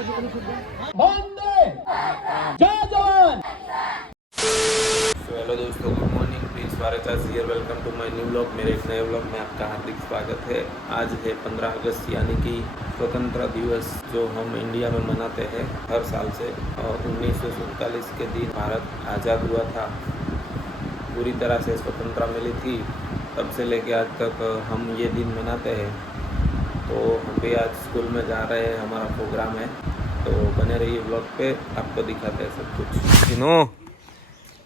तो हेलो दोस्तों good morning please स्वागत here welcome to my new blog मेरे एक नए ब्लॉग में आपका हार्दिक स्वागत है। आज है 15 अगस्त, यानी कि स्वतंत्रता दिवस जो हम इंडिया में मनाते हैं हर साल से। और उन्नीस के दिन भारत आज़ाद हुआ था। पूरी तरह से स्वतंत्रता मिली थी। तब से लेके आज तक हम ये दिन मनाते हैं। तो हम भी आज स्कूल में जा रहे हैं, हमारा प्रोग्राम है। तो बने रहिए ब्लॉग पे, आपको दिखाते हैं सब कुछ। जीनू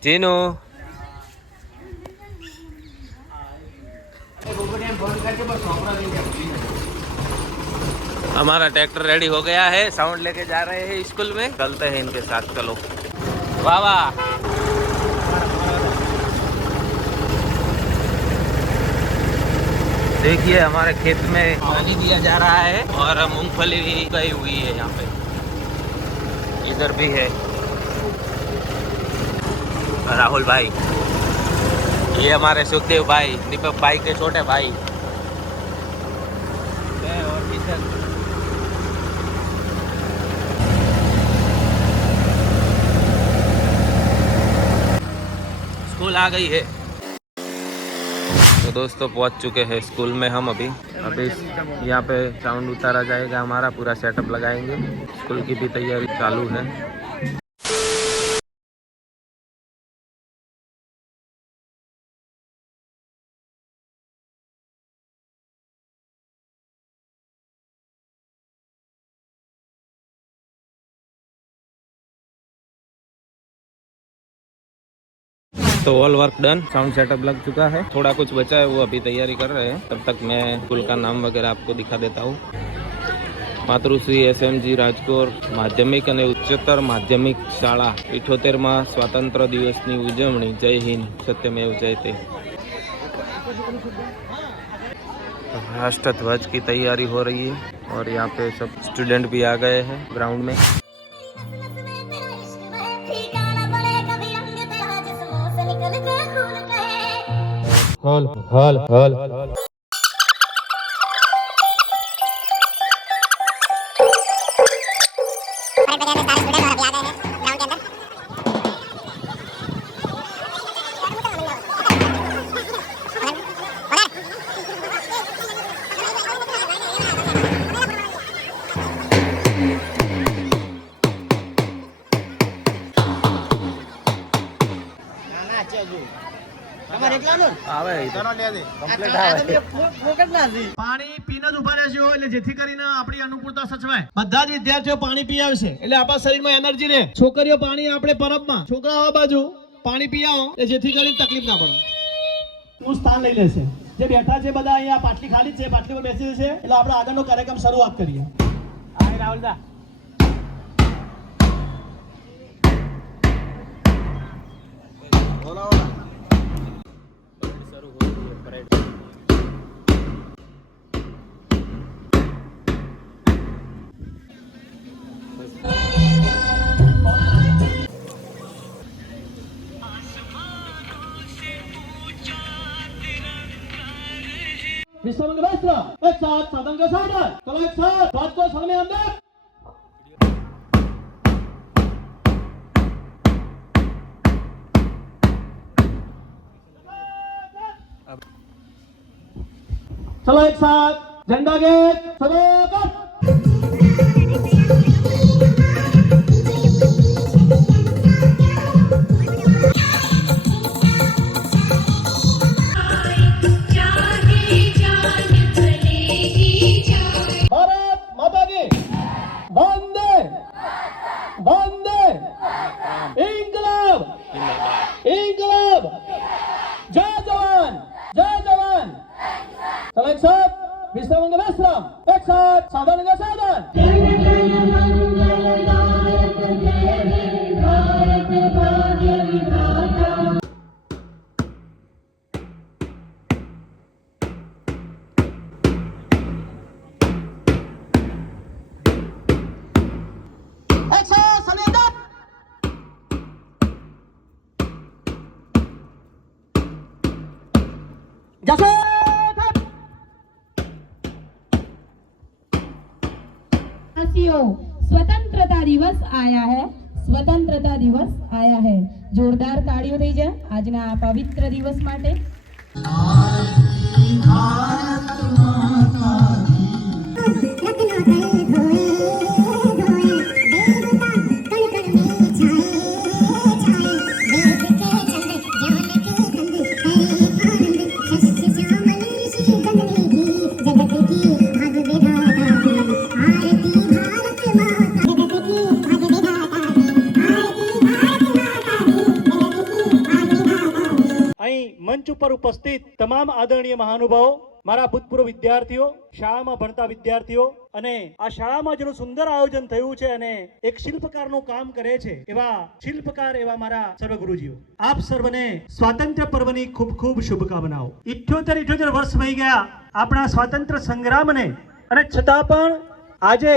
जीनू। हमारा ट्रैक्टर रेडी हो गया है साउंड लेके जा रहे हैं स्कूल में। चलते हैं इनके साथ, चलो। वाह वाह। देखिए, हमारे खेत में पानी दिया जा रहा है और मूंगफली भी गई हुई है यहाँ पे। इधर भी है। राहुल भाई, ये हमारे सुखदेव भाई, दीपक भाई के छोटे भाई। और स्कूल आ गई है। दोस्तों पहुंच चुके हैं स्कूल में हम अभी अभी यहाँ पे साउंड उतारा जाएगा हमारा पूरा सेटअप लगाएंगे स्कूल की भी तैयारी चालू है तो all work done sound setup लग चुका है थोड़ा कुछ बचा है वो अभी तैयारी कर रहे हैं तब तक मैं स्कूल का नाम वगैरह आपको दिखा देता हूँ માતૃશ્રી એસએમજી રાજકોર માધ્યમિક અને ઉચ્ચતર માધ્યમિક શાળા ઇઠોતેરમાં સ્વાતંત્ર્ય દિવસની ઉજવણી જય હિન્દ सत्यमेव जयते राष्ट्र ध्वज की तैयारी हो रही है और यहाँ पे सब स्टूडेंट भी आ गए हैं ग्राउंड में હલ હલ હલ. પાણી પીને જ ઊભા રહેજો એટલે જેથી કરીને આપણી અનુકૂળતા સચવાય. બધા જ વિદ્યાર્થીઓ પાણી પી આવશે એટલે આપણા શરીરમાં એનર્જી રહે. છોકરીઓ પાણી આપણે પરબમાં છોકરાઓ બાજુ પાણી પી આવો એટલે જેથી કરીને તકલીફ ના પડે. તું સ્થાન લઈ લેશે. જે બેઠા છે બધા અહીંયા પાટલી ખાલી જ છે પાટલી પર બેસી છે એટલે આપણે આગળનો કાર્યક્રમ શરૂઆત કરીએ. રાહુલદા શરૂ કરી દઈએ ફ્રાઈડ વિશ્વમંગ વસ્ત્ર એક સાથ સાધન કે સાધન તો એક સાથ સાત તો સમય અંદર चलो एक साथ झंडा गेट चलो कर સ્વતંત્રતા દિવસ આયા હે. જોરદાર તાળીઓ થઈ જાય. આજના આ પવિત્ર દિવસ માટે. ઉપસ્થિત તમામ આદરણીય મહાનુભાવો, મારા ભૂતપૂર્વ વિદ્યાર્થીઓ, શાળામાં ભણતા વિદ્યાર્થીઓ અને આ શાળામાં જેનું સુંદર આયોજન થયું છે અને એક શિલ્પકારનું કામ કરે છે, એવા શિલ્પકાર, એવા મારા સર્વગુરુજીઓ આપ સર્વને સ્વાતંત્ર્ય પર્વની ખૂબ ખૂબ શુભકામનાઓ. ઇઠ્યોતેર ઇઠ્યોતેર વર્ષ થઈ ગયા. આપણા સ્વાતંત્ર્ય સંગ્રામને, અને છતાં પણ આજે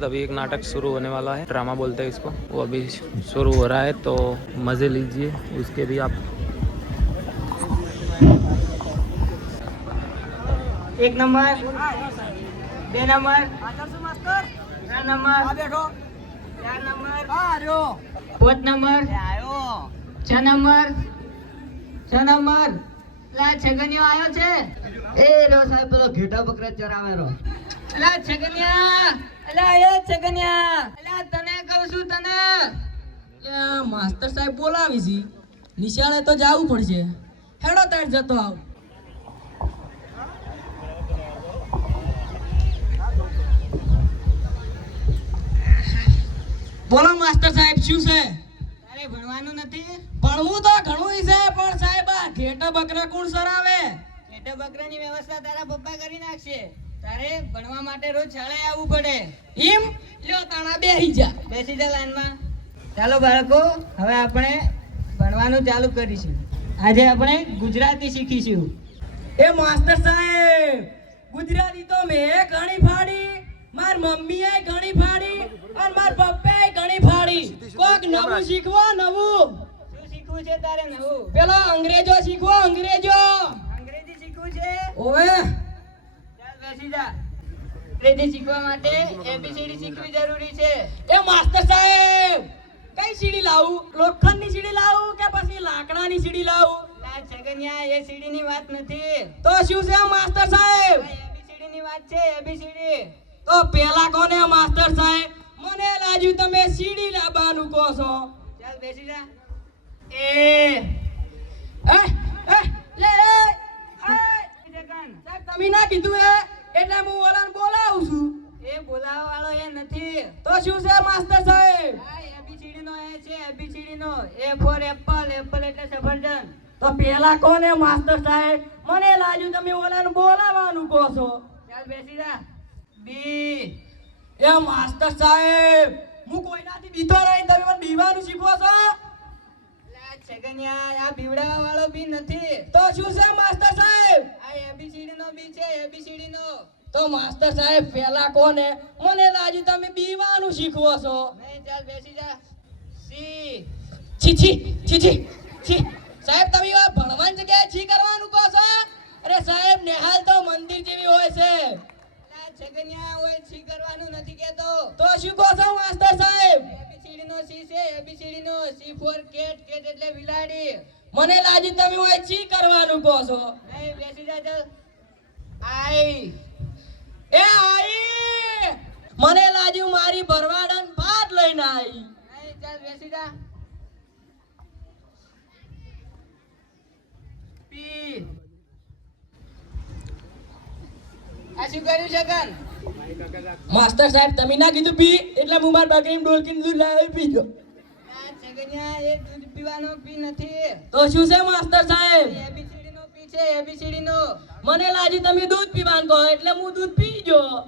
इसके बाद अभी एक नाटक शुरू होने वाला है ड्रामा बोलते हैं इसको वो अभी शुरू हो रहा है तो मज़े लीजिए उसके भी आप એક નંબર બે નંબર ત્રણ નંબર ચાર નંબર પાંચ નંબર છ નંબર છ નંબર લા છગનિયો આવ્યો છે એ રો સાહેબ પેલો ઘેટા બકરા ચરાવેરો અલા છગનિયા અલા એ છગનિયા અલા તને કહું છું તને. માસ્ટર સાહેબ બોલાવી છે. નિશાળે તો જવું પડશે. હેડો તાર જતો આવ. બોલો માસ્ટર સાહેબ શું છે? તારે ભણવાનું નથી? ભણવું તો ઘણું છે પણ સાહેબ આ ઘેટા બકરા કોણ સરાવે? ઘેટા બકરાની વ્યવસ્થા તારા પપ્પા કરી નાખશે. તારે ભણવા માટે રોજ શાળાએ આવવું પડે. એમ? લ્યો તાણા બેસી જા. બેસી જા લાઈનમાં. ચાલો બાળકો હવે આપણે ભણવાનું ચાલુ કરીશું. આજે આપણે ગુજરાતી શીખીશું. એ માસ્ટર સાહેબ ગુજરાતી તો મેં ઘણી ફાડી. માર મમ્મીએ ઘણી ફાડી નવું શીખવો નવું. શું શીખવું છે તારે નવું? પેલો અંગ્રેજો શીખવો અંગ્રેજો. અંગ્રેજી શીખવું છે? ઓવે. બેસી જા અંગ્રેજી શીખવા માટે એબીસીડી શીખવી જરૂરી છે. એ માસ્ટર સાહેબ કઈ સીડી લાવું? લોખંડની સીડી લાવું કે પછી લાકડાની સીડી લાવું? છગનિયા એ સીડીની વાત નથી. તો શું છે માસ્ટર સાહેબ? એબીસીડી ની વાત છે એબીસીડી તો પેલા કોને માસ્ટર સાહેબ? મને લાજુ તમે સીડી લાવવાનું કહો છો. ચાલ બેસી જા. એ એ એ લે એ. તમે ના કીધું એ? એટલે હું ઓલાને બોલાવું છું. એ બોલાવવા વાળો એ નથી. તો શું છે માસ્ટર સાહેબ? આ એબીસીડી નો એ છે એબીસીડી નો એ ફોર એપલ એપલ એટલે સફરજન. તો પેલા કોને માસ્ટર સાહેબ? મને લાગ્યું તમે ઓલાને બોલાવવાનું કહો છો. ચાલ બેસી જા. બી. એ માસ્ટર સાહેબ હું કોઈનાથી બીતો નહીં તમે મને બીવાનું શીખવો છો? આ બીવડાવા વાળો બી નથી. તો શું છે માસ્ટર સાહેબ? આ એબીસીડી નો બી છે એબીસીડી નો તો માસ્ટર સાહેબ પેલા કોને? મને લાજુ તમે બીવાનું શીખવો છો. નહીં ચાલ બેસી જા. સી. છી છી છી છી છી. સાહેબ તમે આ ભણવાની જગ્યાએ છી કરવાનું કહો છો? અરે સાહેબ નેહાલ તો મંદિર જેવી હોય છે. છગનિયા હોય છી કરવાનું નથી કેતો તો શું કહો છો માસ્ટર સાહેબ? એબીસીડી નો સી છે એબીસીડી નો સી ફોર કેટ? કેટ એટલે બિલાડી. મને લાગ્યું તમે હોય ચી કરવાનું કહો છો? નહીં બેસી જા આઈ. એ આઈ. મને લાગ્યું મારી ભરવાડન પાટ લઈને આવી નહીં ચાલ બેસી જા. પી. આ શું કર્યું છે માસ્ટર સાહેબ તમે ના કીધું પી એટલે હું માર બકરીને ડોલકીને દૂધ લાવી પી ગયો તો શું છે માસ્ટર સાહેબ? પી મને લાજી તમે દૂધ પીવાનું કહો એટલે હું દૂધ પીજો ગયો.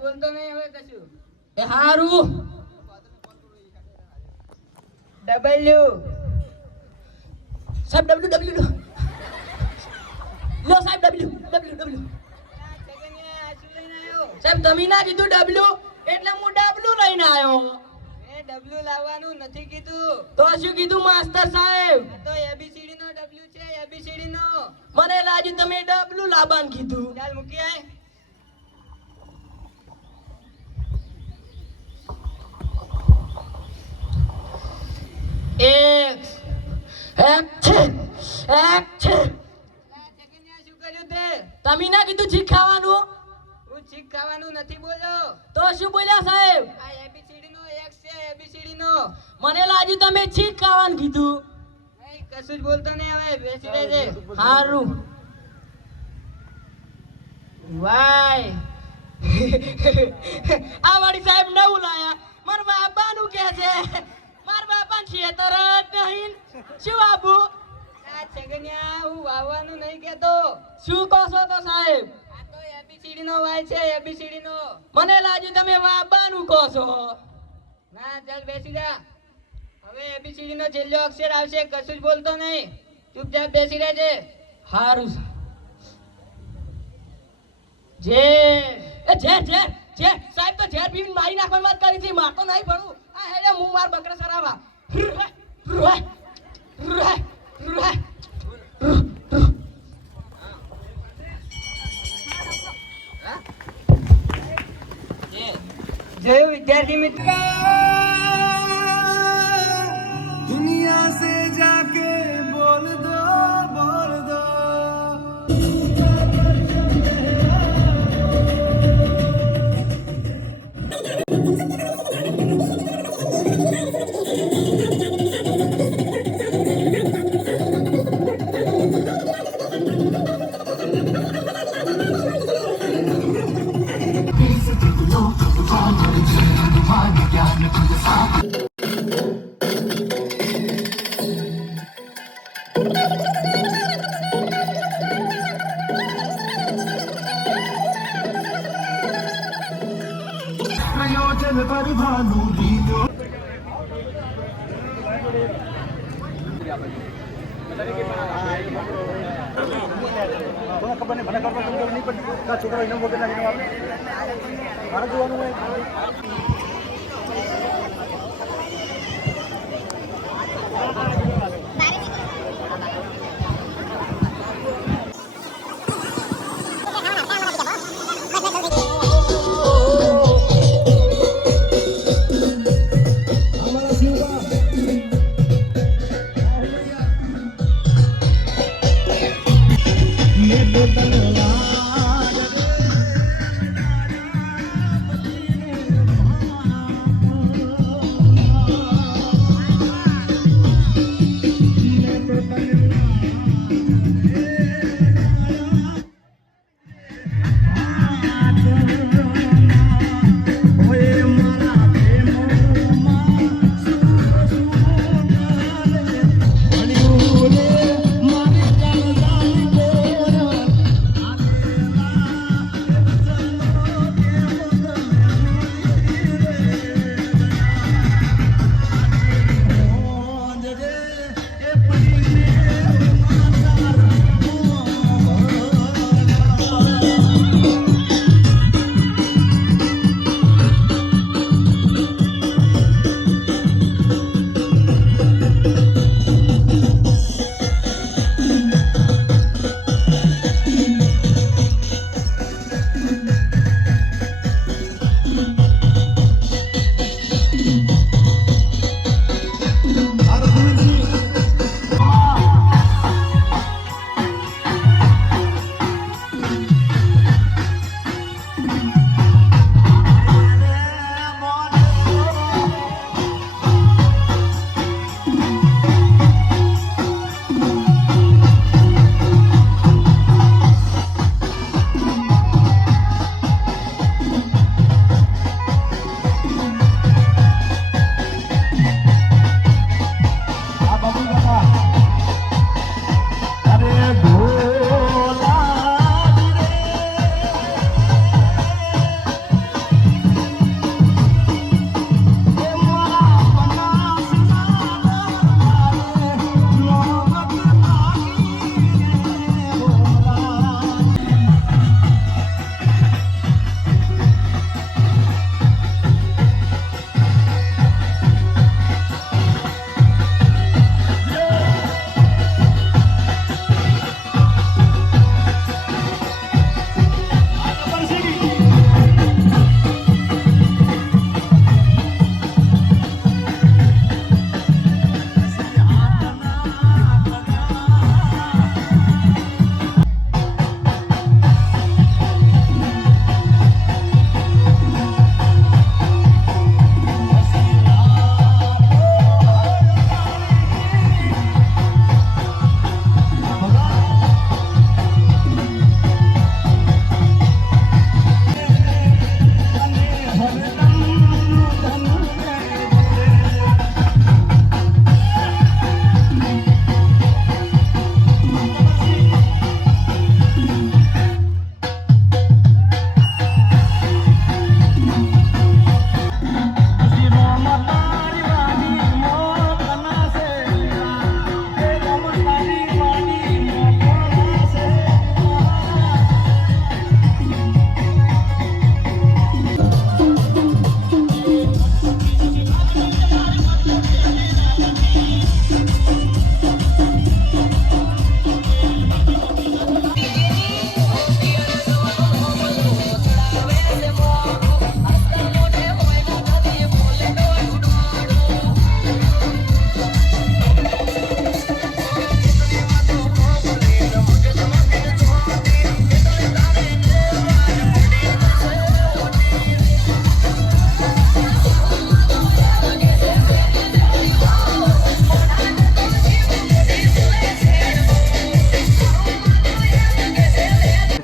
બોલતો નહીં હવે કશું. એ હારું. ડબલ્યુ સાહેબ ડબલ્યુ ડબલ્યુ લો સાહેબ ડબલ્યુ ડબલ્યુ ડબલ્યુ છગનિયા આ શું લઈને આવ્યો સાહેબ તમે ના કીધું ડબલ્યુ એટલે હું ડબલ્યુ લઈને આવ્યો એ ડબલ્યુ લાવવાનું નથી કીધું. તો શું કીધું માસ્ટર સાહેબ? તો એબીસીડી નો ડબલ્યુ છે એબીસીડી નો. મને લાગ્યું તમે ડબલ્યુ લાવવાનું કીધું. ચાલ મૂકી આય. એક એક છે એક છે. શું કર્યું તે? તમે ના કીધું ચીક ખાવાનું હું ચીક ખાવાનું નથી બોલ્યો તો શું બોલ્યા સાહેબ? આ એબીસીડી નો એક છે એબીસીડી નો મને લાગ્યું તમે ખાવાનું કીધું. નહીં કશું જ બોલતો નહીં હવે બેસી રહેજે. હારું. વાય. આ વાળી સાહેબ નવું લાયા. મારા બાપાનું કે છે મારા બાપા ખેતર જ નહીં. શું આપું? આ છગનિયા હું વાવવાનું નહીં કેતો શું કહો છો તો સાહેબ? એબીસીડી નો વાય છે એબીસીડી નો મને લાગ્યું તમે બાબાનું કહો છો. ના ચાલ બેસી જા. હવે એબીસીડી નો છેલ્લો અક્ષર આવશે કશું જ બોલતો નહીં. ચૂપચાપ બેસી રહેજે. હારું જે. એ ઝેર ઝેર ઝેર. સાહેબ તો ઝેર પીવીને મારી નાખવાની વાત કરી છે માર તો નહીં ભણું. આ હેડે હું માર બકરા સરાવા. જોયું વિદ્યાર્થી મિત્ર? તમને ખબર નહીં મને ખબર નહીં પડતી. છોકરા ઇનામ વગરના ઇનામ આપે? મારે જોવાનું હોય.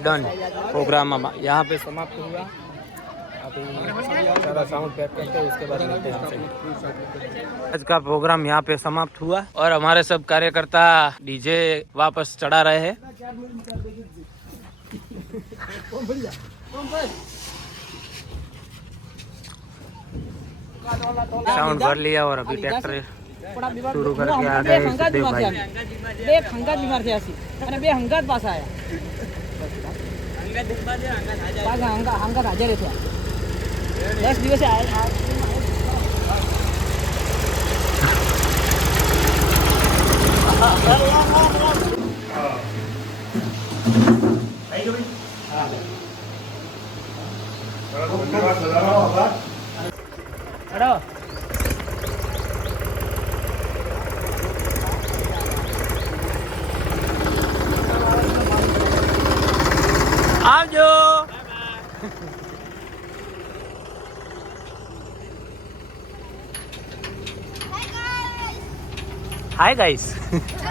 प्रोग्राम हम यहाँ पे समाप्त हुआ अभी सारा साउंड पैक करते हैं उसके बाद मिलते हैं आपसे आज का प्रोग्राम यहाँ पे समाप्त हुआ और हमारे सब कार्यकर्ता डीजे वापस चढ़ा रहे हैं साउंड भर लिया और अभी ट्रैक्टर शुरू करके आ गए सुखदेव भाई બે હંગાત બીમાર થયા છે અને બે હંગાત પાછા આવ્યા હંગાત હાજર થયા દસ દિવસે આયા હેડો આવજો હાય ગાઈસ